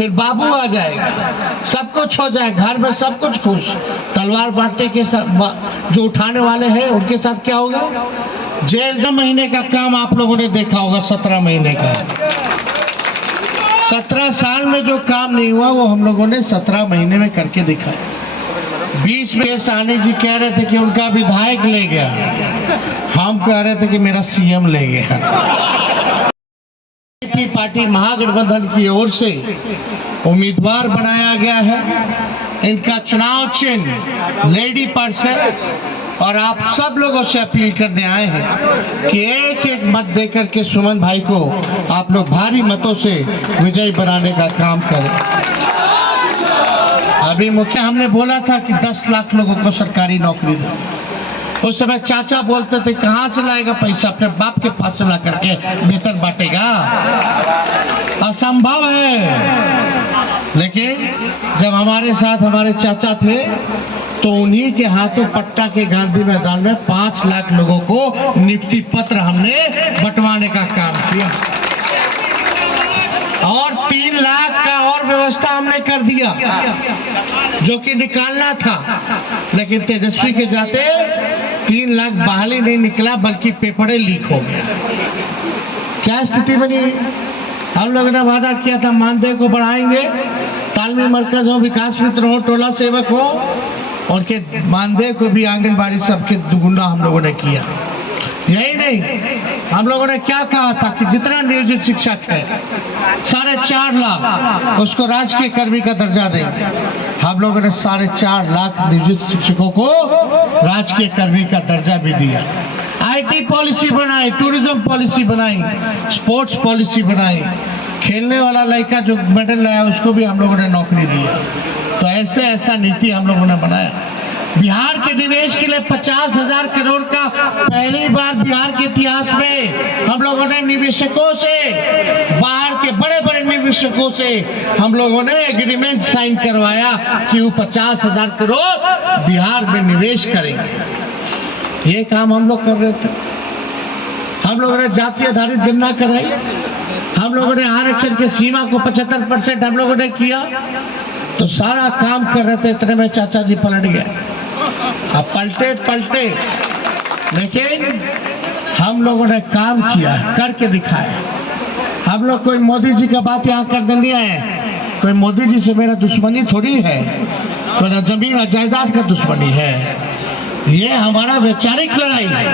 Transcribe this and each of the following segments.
फिर बाबू आ जाएगा, सब कुछ हो जाए, घर में सब कुछ खुश। तलवार बांटने के साथ जो उठाने वाले हैं उनके साथ क्या होगा? जेल। 17 महीने का काम आप लोगों ने देखा होगा, 17 महीने का। 17 साल में जो काम नहीं हुआ वो हम लोगों ने 17 महीने में करके दिखाया। 20 में साहनी जी कह रहे थे कि उनका विधायक ले गया, हम कह रहे थे कि मेरा सीएम ले गया। पार्टी महागठबंधन की ओर से उम्मीदवार बनाया गया है। इनका चुनाव चिन्ह लेडी पर्स है और आप सब लोगों से अपील करने आए हैं कि एक एक मत देकर के सुमन भाई को आप लोग भारी मतों से विजयी बनाने का काम करें। अभी मुखिया हमने बोला था कि 10 लाख लोगों को सरकारी नौकरी दो। उस समय चाचा बोलते थे कहाँ से लाएगा पैसा, अपने बाप के पास से ला करके वेतन बांटेगा, असंभव है। लेकिन जब हमारे साथ हमारे चाचा थे तो उन्हीं के हाथों पटना के गांधी मैदान में 5 लाख लोगों को नियुक्ति पत्र हमने बंटवाने का काम किया और 3 लाख का और व्यवस्था हमने कर दिया जो कि निकालना था। लेकिन तेजस्वी के जाते 3 लाख बहाली नहीं निकला बल्कि पेपरे लीक हो गए। क्या स्थिति बनी? हम लोगों ने वादा किया था मानदेय को बढ़ाएंगे, तालमेल मरकज हो, विकास मित्र हो, टोला सेवक हो, उनके मानदेय को भी आंगनबाड़ी सबके दुगुना हम लोगों ने किया। यही नहीं, हम लोगों ने क्या कहा था कि जितना नियोजित शिक्षक है 4.5 लाख उसको राजकीय कर्मी का दर्जा देंगे। हम लोगों ने 4.5 लाख नियोजित शिक्षकों को राजकीय कर्मी का दर्जा भी दिया। आईटी पॉलिसी बनाई, टूरिज्म पॉलिसी बनाई, स्पोर्ट्स पॉलिसी बनाई, खेलने वाला लड़का जो मेडल लाया उसको भी हम लोगों ने नौकरी दी। तो ऐसा नीति हम लोगों ने बनाया। बिहार के निवेश के लिए 50,000 करोड़ का पहली बार बिहार के इतिहास में हम लोगों ने निवेशकों से, बाहर के बड़े बड़े निवेशकों से हम लोगों ने एग्रीमेंट साइन करवाया कि वो 50,000 करोड़ बिहार में निवेश करेंगे। ये काम हम लोग कर रहे थे। हम लोगों ने जाति आधारित गणना कराई, हम लोगों ने आरक्षण की सीमा को 75% हम लोगों ने किया। तो सारा काम कर रहे थे, इतने में चाचा जी पलट गए। अब पलटे लेकिन हम लोगों ने काम किया, करके दिखाया। हम लोग कोई मोदी जी का बात यहाँ कर देंगे है, कोई मोदी जी से मेरा दुश्मनी थोड़ी है, कोई जमीन और जायदाद का दुश्मनी है। ये हमारा वैचारिक लड़ाई है।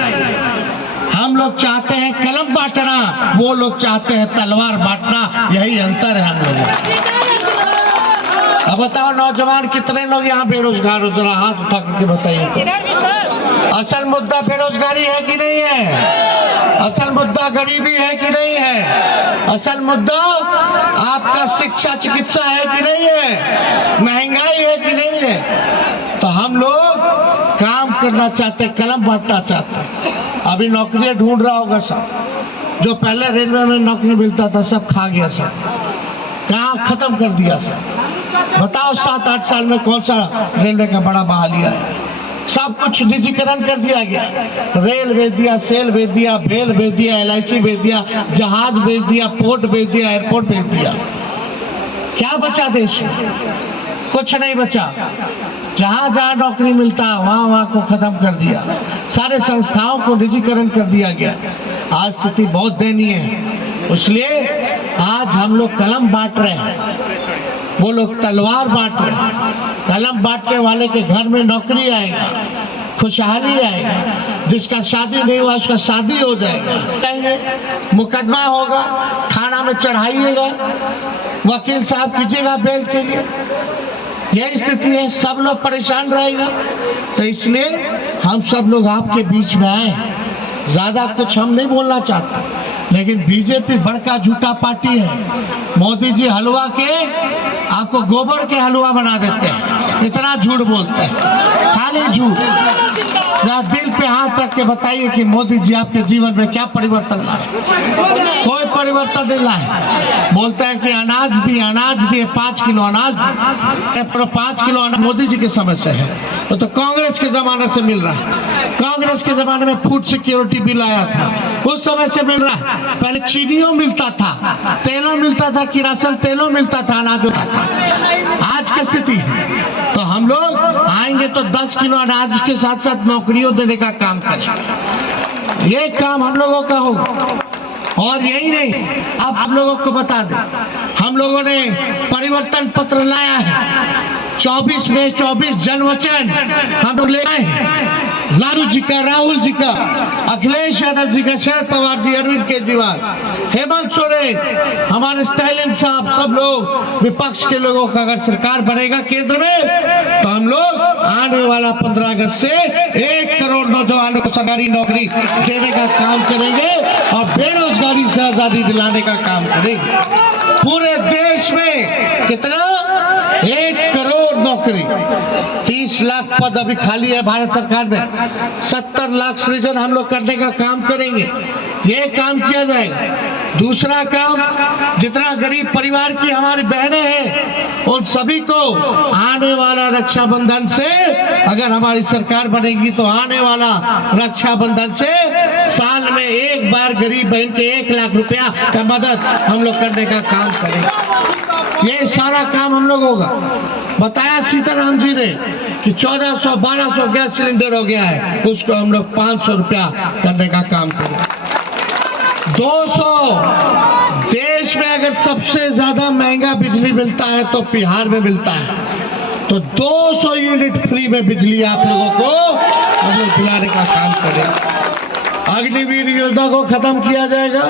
हम लोग चाहते हैं कलम बांटना, वो लोग चाहते हैं तलवार बांटना। यही अंतर है हम लोगों। अब बताओ नौजवान कितने लोग यहाँ बेरोजगार हो, जरा हाथ उठा करके बताइए तो। असल मुद्दा बेरोजगारी है कि नहीं है? असल मुद्दा गरीबी है कि नहीं है? असल मुद्दा आपका शिक्षा चिकित्सा है कि नहीं है? महंगाई है कि नहीं है? तो हम लोग काम करना चाहते, कलम बांटना चाहते। अभी नौकरियां ढूंढ रहा होगा सब, जो पहले रेलवे में नौकरी मिलता था सब खा गया, सब कहाँ खत्म कर दिया सब। बताओ 7-8 साल में कौन सा रेलवे का बड़ा बहालिया है? सब कुछ निजीकरण कर दिया गया। रेल बेच दिया, सेल बेच दिया, भेल बेच दिया, LIC बेच दिया, जहाज बेच दिया, पोर्ट बेच दिया, एयरपोर्ट बेच दिया। क्या बचा देश में? कुछ नहीं बचा। जहाँ जहाँ नौकरी मिलता वहाँ को खत्म कर दिया। सारे संस्थाओं को निजीकरण कर दिया गया। आज स्थिति बहुत दयनीय है। इसलिए आज हम लोग कलम बांट रहे हैं, वो लोग तलवार बांट रहे हैं। कलम बांटने वाले के घर में नौकरी आएगा, खुशहाली आएगा। जिसका शादी नहीं हुआ उसका शादी हो जाएगा, मुकदमा होगा, थाना में चढ़ाइएगा, वकील साहब कीजिएगा बेल के लिए। यही स्थिति है, सब लोग परेशान रहेगा। तो इसलिए हम सब लोग आपके बीच में आए। ज्यादा कुछ हम नहीं बोलना चाहते, लेकिन बीजेपी बड़का झूठा पार्टी है। मोदी जी हलवा के आपको गोबर के हलवा बना देते हैं, इतना झूठ बोलते हैं, खाली झूठ। जरा दिल पे हाथ रख के बताइए कि मोदी जी आपके जीवन में क्या परिवर्तन लाए? कोई परिवर्तन नहीं लाए। बोलते हैं कि अनाज दिए 5 किलो अनाज, 5 किलो अनाज मोदी जी के समय से है। वो तो कांग्रेस के जमाने से मिल रहा है। कांग्रेस के जमाने में फूड सिक्योरिटी बिल आया था, उस समय से मिल रहा है। पहले चीनियों मिलता था, तेलों मिलता था, किरासन तेलों मिलता था, अनाज होता था। आज की स्थिति तो हम लोग आएंगे तो 10 किलो अनाज के साथ साथ नौकरियों देने का काम करेंगे। ये काम हम लोगों का होगा। और यही नहीं, अब आप लोगों को बता दें, हम लोगों ने परिवर्तन पत्र लाया है। 24 में 24 जनवचन हम लोग ले आए हैं। लालू जी का, राहुल जी का, अखिलेश यादव जी का, शरद पवार जी, अरविंद केजरीवाल, हेमंत सोरेन, हमारे स्टालिन साहब, सब लोग विपक्ष के लोगों का अगर सरकार बनेगा केंद्र में तो हम लोग आने वाला 15 अगस्त से 1 करोड़ नौजवानों को सरकारी नौकरी देने का काम करेंगे और बेरोजगारी से आजादी दिलाने का काम करेंगे। पूरे देश में कितना? 1 करोड़ नौकरी। 30 लाख पद अभी खाली है भारत सरकार में। 70 लाख सृजन हम लोग करने का काम करेंगे। ये काम किया जाएगा। दूसरा काम, जितना गरीब परिवार की हमारी बहनें हैं उन सभी को आने वाला रक्षाबंधन से, अगर हमारी सरकार बनेगी तो आने वाला रक्षाबंधन से साल में एक बार गरीब बहन के 1 लाख रुपया का मदद हम लोग करने का काम करेंगे। ये सारा काम हम लोग होगा। बताया सीताराम जी ने कि 1400-1200 गैस सिलेंडर हो गया है, उसको हम लोग 500 रुपया करने का काम करेंगे। 200, देश में अगर सबसे ज्यादा महंगा बिजली मिलता है तो बिहार में मिलता है, तो 200 यूनिट फ्री में बिजली आप लोगों को हम लोग दिलाने का काम करेंगे। अग्निवीर योजना को खत्म किया जाएगा।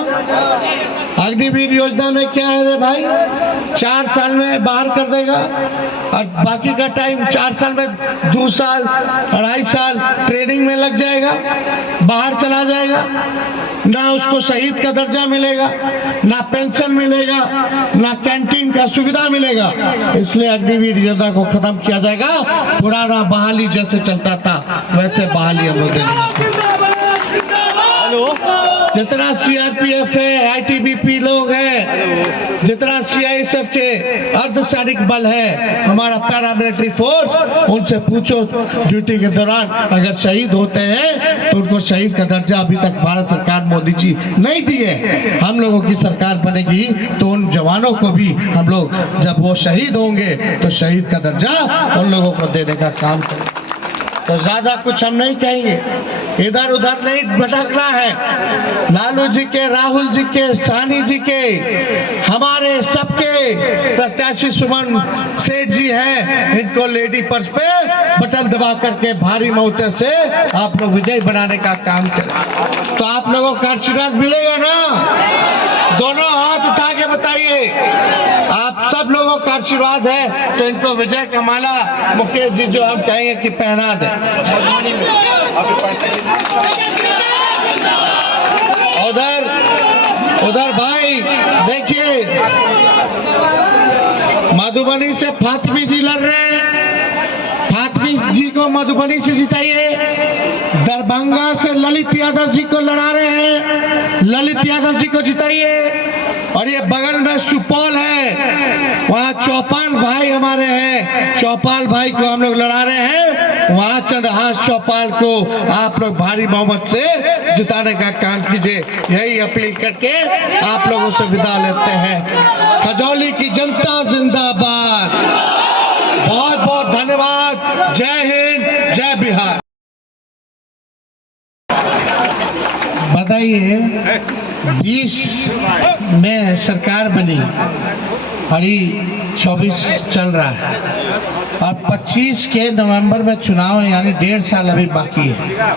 अग्निवीर योजना में क्या है रे भाई, 4 साल में बाहर कर देगा और बाकी का टाइम 4 साल में 2 साल 2.5 साल ट्रेनिंग में लग जाएगा, बाहर चला जाएगा। ना उसको शहीद का दर्जा मिलेगा, ना पेंशन मिलेगा, ना कैंटीन का सुविधा मिलेगा। इसलिए अग्निवीर योजना को खत्म किया जाएगा। पुराना बहाली जैसे चलता था वैसे बहाली हम लोग देंगे। जितना सीआरपीएफ है, आईटीबीपी लोग हैं, जितना सीआईएसएफ के अर्धसैनिक बल है, हमारा पैरामिलिट्री फोर्स, उनसे पूछो ड्यूटी के दौरान अगर शहीद होते हैं तो उनको शहीद का दर्जा अभी तक भारत सरकार मोदी जी नहीं दिए। हम लोगों की सरकार बनेगी तो उन जवानों को भी हम लोग जब वो शहीद होंगे तो शहीद का दर्जा उन लोगों को देने का काम करें। तो ज्यादा कुछ हम नहीं कहेंगे, इधर उधर नहीं भटकना है। लालू जी के, राहुल जी के, सानी जी के, हमारे सबके प्रत्याशी सुमन सेठ जी हैं, इनको लेडी पर्स पे बटन दबा करके भारी मौते से आप लोग विजय बनाने का काम करें। तो आप लोगों का आशीर्वाद मिलेगा ना? दोनों हाथ उठा के बताइए। आप सब लोगों का आशीर्वाद है तो इनको विजय का माला मुकेश जी जो हम कहेंगे कि पहना दे। उधर भाई देखिए, मधुबनी से फातमी जी लड़ रहे हैं। फातमी जी को मधुबनी से जिताइए। दरभंगा से ललित यादव जी को लड़ा रहे हैं, ललित यादव जी को जिताइए। और ये बगल में सुपौल है, वहाँ चौपाल भाई हमारे हैं, चौपाल भाई को हम लोग लड़ा रहे हैं। वहाँ चंद्रहास चौपाल को आप लोग भारी बहुमत से जिताने का काम कीजिए। यही अपील करके आप लोगों से विदा लेते हैं। खजौली की जनता जिंदाबाद। बहुत बहुत धन्यवाद। जय हिंद, जय बिहार। बताइए, 20 में सरकार बनी, अभी 24 चल रहा है और 25 के नवंबर में चुनाव है, यानी 1.5 साल अभी बाकी है।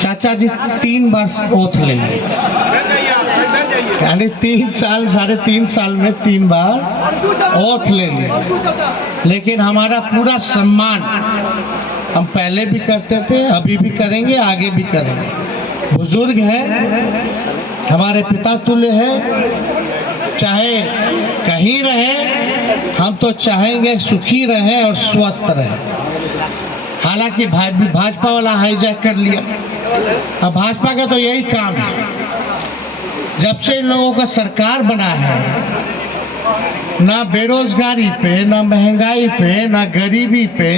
चाचा जी 3 बार ओथ लेंगे, यानी 3 साल 3.5 साल में 3 बार ओथ लेंगे। लेकिन हमारा पूरा सम्मान हम पहले भी करते थे, अभी भी करेंगे, आगे भी करेंगे। बुजुर्ग है, हमारे पिता तुल्य है, चाहे कहीं रहे हम तो चाहेंगे सुखी रहे और स्वस्थ रहे। हालांकि भाजपा वाला हाईजैक कर लिया। अब भाजपा का तो यही काम है, जब से इन लोगों का सरकार बना है, ना बेरोजगारी पे, ना महंगाई पे, ना गरीबी पे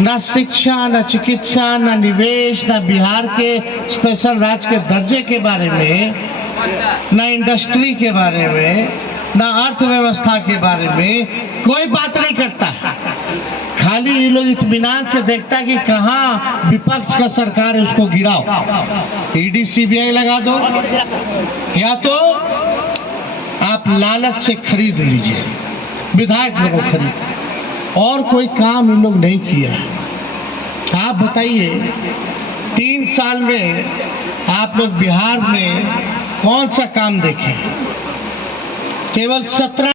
ना शिक्षा, ना चिकित्सा, ना निवेश, ना बिहार के स्पेशल राज्य के दर्जे के बारे में, ना इंडस्ट्री के बारे में, ना अर्थव्यवस्था के बारे में कोई बात नहीं करता है। खाली ये लोग इत्मीनान से देखता है कि कहाँ विपक्ष का सरकार है उसको गिराओ, ईडी सीबीआई लगा दो, या तो आप लालच से खरीद लीजिए, विधायक लोगों को खरीद, और कोई काम इन लोग नहीं किया। आप बताइए 3 साल में आप लोग बिहार में कौन सा काम देखें? केवल 17